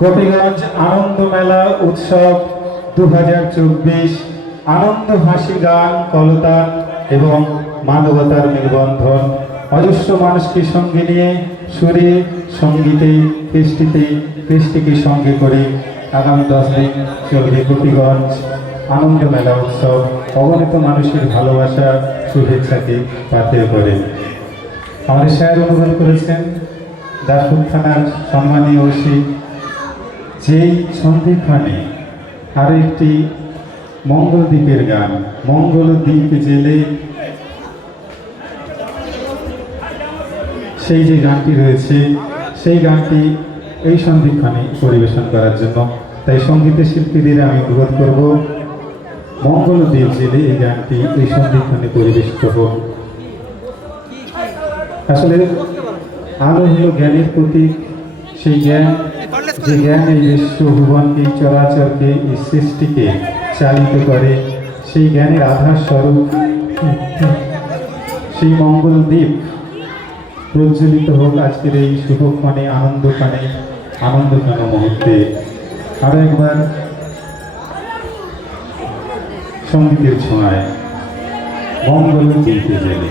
গোপীগঞ্জ আনন্দ মেলা উৎসব 2024 আনন্দ হাসি গান কলতান এবং মানবতার মেলবন্ধন অজস্র মানুষকে সঙ্গে নিয়ে সুরে সঙ্গীতে কৃষ্টিকে সঙ্গে করে আগামী 10 দিন চলবে গোপীগঞ্জ আনন্দ মেলা উৎসব। অগণিত মানুষের ভালোবাসা শুভেচ্ছাকে পাথেয় করে আমাদের স্যার অনুরোধ করেছেন দাসপুর থানার সম্মানীয় ওসি যেই সন্ধিক্ষণে আরো একটি মঙ্গলদ্বীপের গান মঙ্গলদ্বীপ জেলে সেই যে গানটি রয়েছে সেই গানটি এই সন্ধিক্ষণে পরিবেশন করার জন্য। তাই সঙ্গীতের শিল্পীদের আমি অনুরোধ করব মঙ্গলদ্বীপ জেলে এই গানটি এই সন্ধিক্ষণে পরিবেশিত হোক। আসলে আলো হলো জ্ঞানের প্রতীক, সেই জ্ঞান যে জ্ঞান এই বিশ্ব ভুবনকে চরাচরকে এই সৃষ্টিকে চালিত করে, সেই জ্ঞানের আধার স্বরূপ সেই মঙ্গলদ্বীপ প্রজ্বলিত হোক আজকের এই শুভক্ষণে আনন্দঘন মুহূর্তে। আরো একবার সঙ্গীতের ছোঁয়ায় মঙ্গলদ্বীপে জেলে।